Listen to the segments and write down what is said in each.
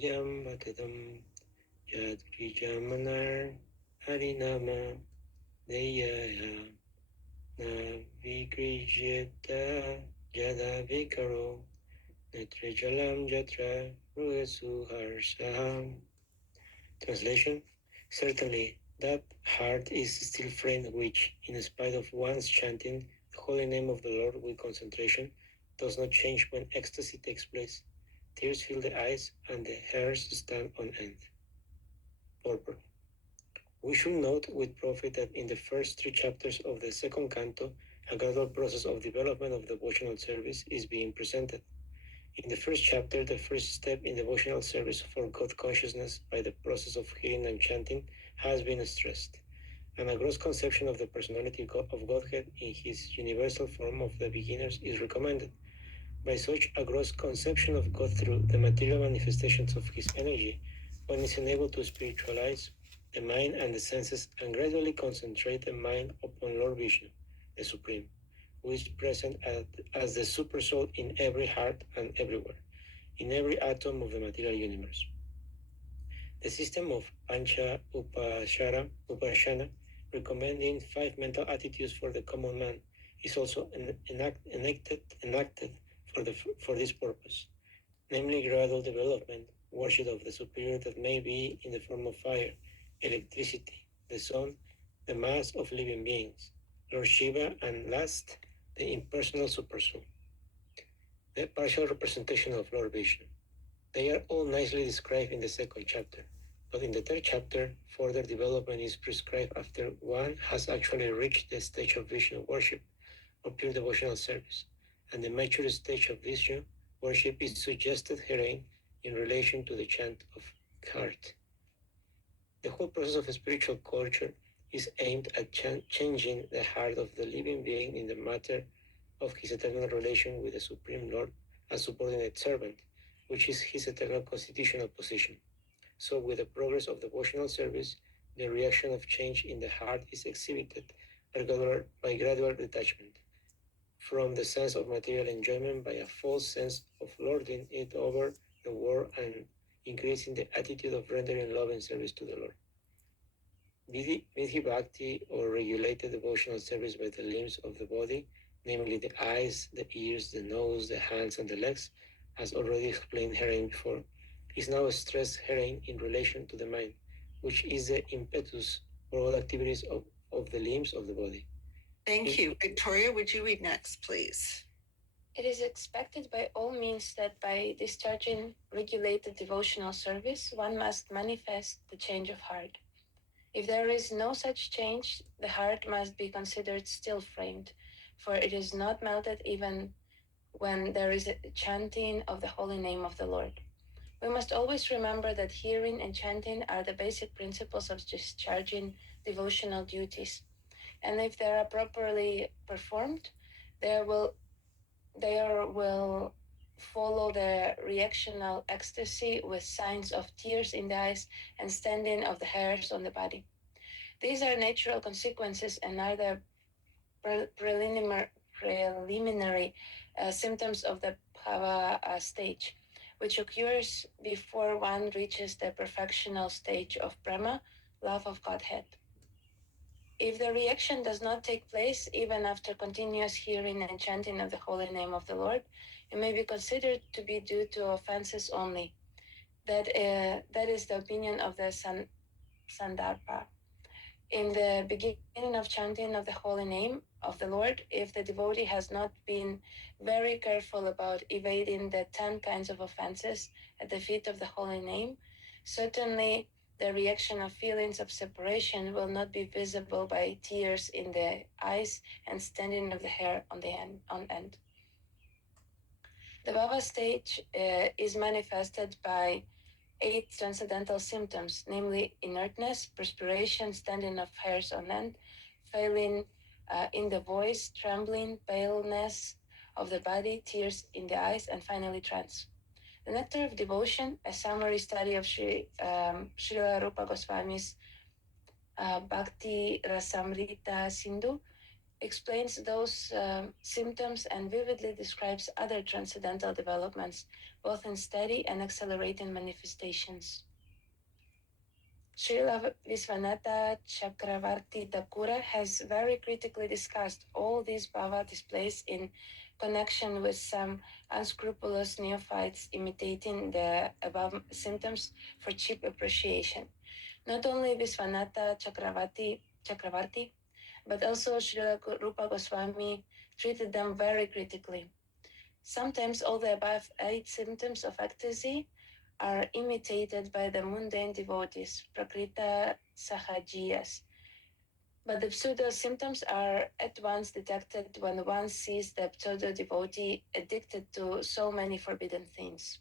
Yam Matadam Jad Vijamanar Harinama Deyaya Na Vigrijeta Jada Vikaro Netrijalam Jatra Ruesu Harsaham. Translation: Certainly, that heart is still framed which, in spite of one's chanting the holy name of the Lord with concentration, does not change when ecstasy takes place. Tears fill the eyes and the hairs stand on end. Purport. We should note with profit that in the first 3 chapters of the second canto, a gradual process of development of devotional service is being presented. In the first chapter, the first step in devotional service for God consciousness by the process of hearing and chanting has been stressed, and a gross conception of the personality of Godhead in his universal form of the beginners is recommended. By such a gross conception of God through the material manifestations of his energy, one is enabled to spiritualize the mind and the senses and gradually concentrate the mind upon Lord Vishnu, the Supreme, who is present as the Supersoul in every heart and everywhere, in every atom of the material universe. The system of Pancha Upashana, recommending 5 mental attitudes for the common man, is also enacted for this purpose, namely gradual development, worship of the superior that may be in the form of fire, electricity, the sun, the mass of living beings, Lord Shiva, and last, the impersonal supersoul, the partial representation of Lord Vishnu. They are all nicely described in the second chapter, but in the third chapter, further development is prescribed after one has actually reached the stage of Vishnu worship or pure devotional service, and the mature stage of Vishnu worship is suggested herein in relation to the chant of heart. The whole process of spiritual culture is aimed at changing the heart of the living being in the matter of his eternal relation with the Supreme Lord as subordinate servant, which is his eternal constitutional position. So, with the progress of devotional service, the reaction of change in the heart is exhibited by gradual detachment from the sense of material enjoyment by a false sense of lording it over the world and increasing the attitude of rendering love and service to the Lord. Vidhi Bhakti, or regulated devotional service by the limbs of the body, namely the eyes, the ears, the nose, the hands, and the legs, as already explained herein before, is now stressed herein in relation to the mind, which is the impetus for all activities of the limbs of the body. Thank you. Victoria, would you read next, please? It is expected by all means that by discharging regulated devotional service, one must manifest the change of heart. If there is no such change, the heart must be considered still framed, for it is not melted even when there is a chanting of the holy name of the Lord. We must always remember that hearing and chanting are the basic principles of discharging devotional duties, and if they are properly performed, there will follow the reactional ecstasy with signs of tears in the eyes and standing of the hairs on the body. These are natural consequences and are the preliminary symptoms of the bhava stage, which occurs before one reaches the perfectional stage of Brahma, love of Godhead. If the reaction does not take place even after continuous hearing and chanting of the holy name of the Lord, it may be considered to be due to offenses only. That is the opinion of the Sandarbha. In the beginning of chanting of the holy name of the Lord, if the devotee has not been very careful about evading the 10 kinds of offenses at the feet of the holy name, certainly the reaction of feelings of separation will not be visible by tears in the eyes and standing of the hair on end. The Bhava stage is manifested by 8 transcendental symptoms, namely inertness, perspiration, standing of hairs on end, failing in the voice, trembling, paleness of the body, tears in the eyes, and finally trance. The Nectar of Devotion, a summary study of Srila Rupa Goswami's Bhakti Rasamrita Sindhu, explains those symptoms and vividly describes other transcendental developments, both in steady and accelerating manifestations. Srila Viswanatha Chakravarti Thakura has very critically discussed all these bhava displays in connection with some unscrupulous neophytes imitating the above symptoms for cheap appreciation. Not only Viswanatha Chakravarti, but also Srila Rupa Goswami treated them very critically. Sometimes all the above 8 symptoms of ecstasy are imitated by the mundane devotees, Prakrita Sahajiyas. But the pseudo symptoms are at once detected when one sees the pseudo devotee addicted to so many forbidden things.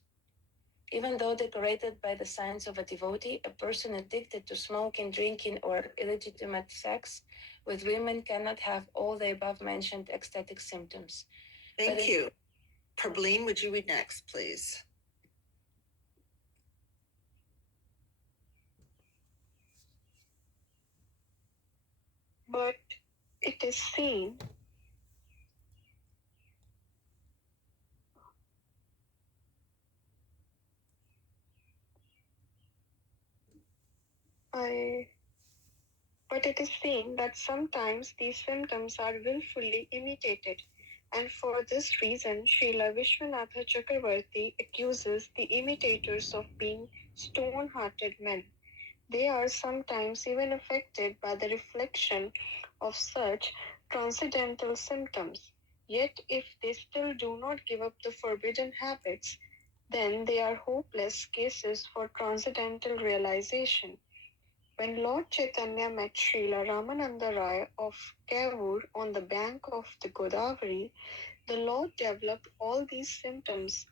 Even though decorated by the signs of a devotee, a person addicted to smoking, drinking, or illegitimate sex with women cannot have all the above mentioned ecstatic symptoms. Thank you. Prableen, would you read next, please? But it is seen but it is seen that sometimes these symptoms are willfully imitated, and for this reason Srila Vishwanatha Chakravarti accuses the imitators of being stone-hearted men. They are sometimes even affected by the reflection of such transcendental symptoms. Yet, if they still do not give up the forbidden habits, then they are hopeless cases for transcendental realization. When Lord Chaitanya met Srila Ramananda Rai of Kavur on the bank of the Godavari, the Lord developed all these symptoms,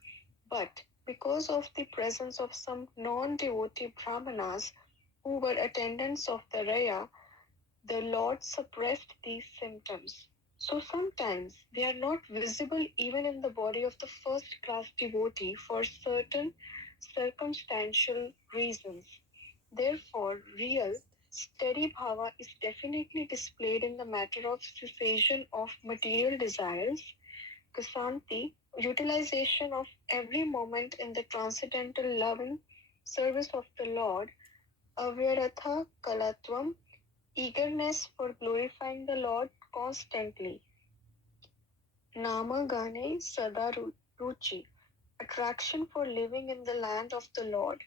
but because of the presence of some non-devotee brahmanas who were attendants of the Raya, the Lord suppressed these symptoms. So sometimes they are not visible even in the body of the first class devotee for certain circumstantial reasons. Therefore, real steady bhava is definitely displayed in the matter of cessation of material desires, Kasanti, utilization of every moment in the transcendental loving service of the Lord, Avyaratha Kalatvam, eagerness for glorifying the Lord constantly, Nama Gane Sada Ruchi, attraction for living in the land of the Lord,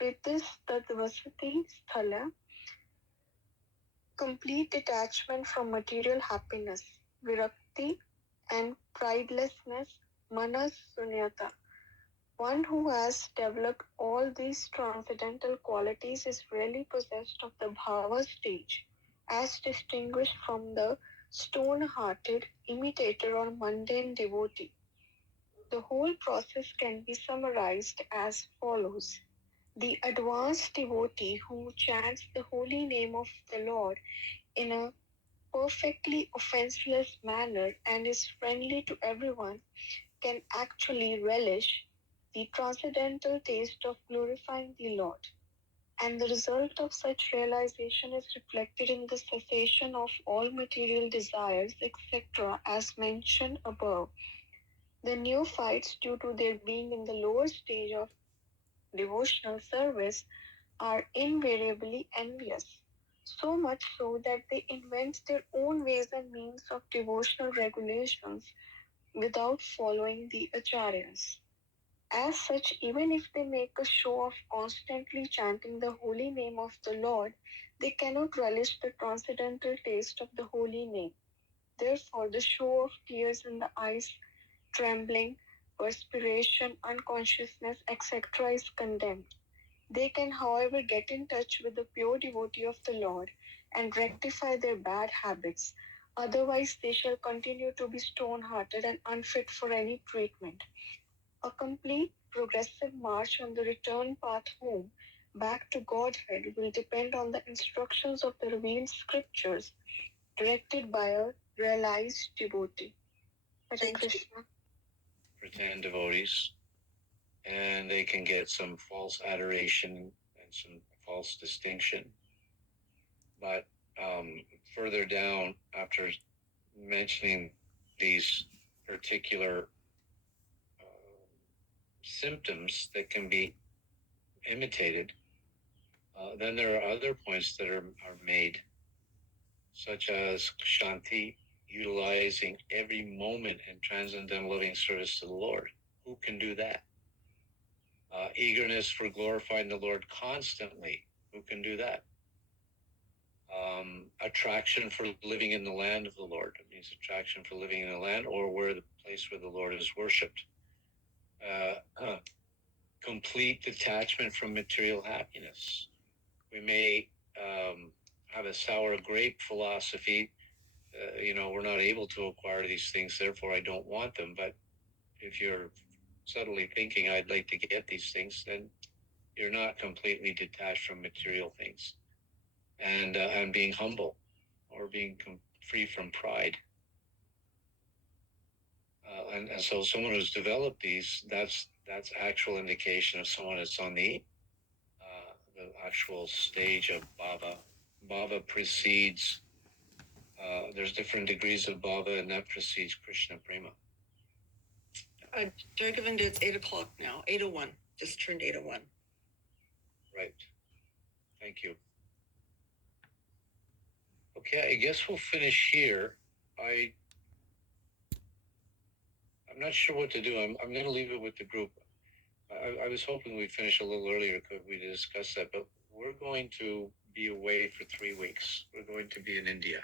Pritis Tadvasati Sthala, complete detachment from material happiness, Virakti, and pridelessness, Manas Sunyata. One who has developed all these transcendental qualities is really possessed of the bhava stage, as distinguished from the stone-hearted imitator or mundane devotee. The whole process can be summarized as follows. The advanced devotee who chants the holy name of the Lord in a perfectly offenseless manner and is friendly to everyone can actually relish the transcendental taste of glorifying the Lord. And the result of such realization is reflected in the cessation of all material desires, etc., as mentioned above. The neophytes, due to their being in the lower stage of devotional service, are invariably envious, so much so that they invent their own ways and means of devotional regulations without following the acharyas. As such, even if they make a show of constantly chanting the holy name of the Lord, they cannot relish the transcendental taste of the holy name. Therefore, the show of tears in the eyes, trembling, perspiration, unconsciousness, etc., is condemned. They can, however, get in touch with the pure devotee of the Lord and rectify their bad habits. Otherwise, they shall continue to be stone hearted and unfit for any treatment. A complete progressive march on the return path home, back to Godhead, will depend on the instructions of the revealed scriptures, directed by a realized devotee. Hare Krishna. Pretend devotees, and they can get some false adoration and some false distinction. But further down, after mentioning these particular symptoms that can be imitated, then there are other points that are made, such as Shanti, utilizing every moment in transcendental loving service to the Lord. Who can do that? Eagerness for glorifying the Lord constantly. Who can do that? Attraction for living in the land of the Lord. It means attraction for living in the land or where the place where the Lord is worshipped. Complete detachment from material happiness. We may have a sour grape philosophy. We're not able to acquire these things, therefore I don't want them. But if you're subtly thinking, I'd like to get these things, then you're not completely detached from material things. And being humble or being free from pride. And so someone who's developed these, that's actual indication of someone that's on the actual stage of bhava. Bhava precedes, there's different degrees of bhava, and that precedes Krishna prema. Jagavinda, it's 8 o'clock now. 8:01. Just turned 8:01. Right. Thank you. Okay, I guess we'll finish here. I'm not sure what to do. I'm going to leave it with the group. I was hoping we'd finish a little earlier. Could we discuss that? But we're going to be away for 3 weeks. We're going to be in India.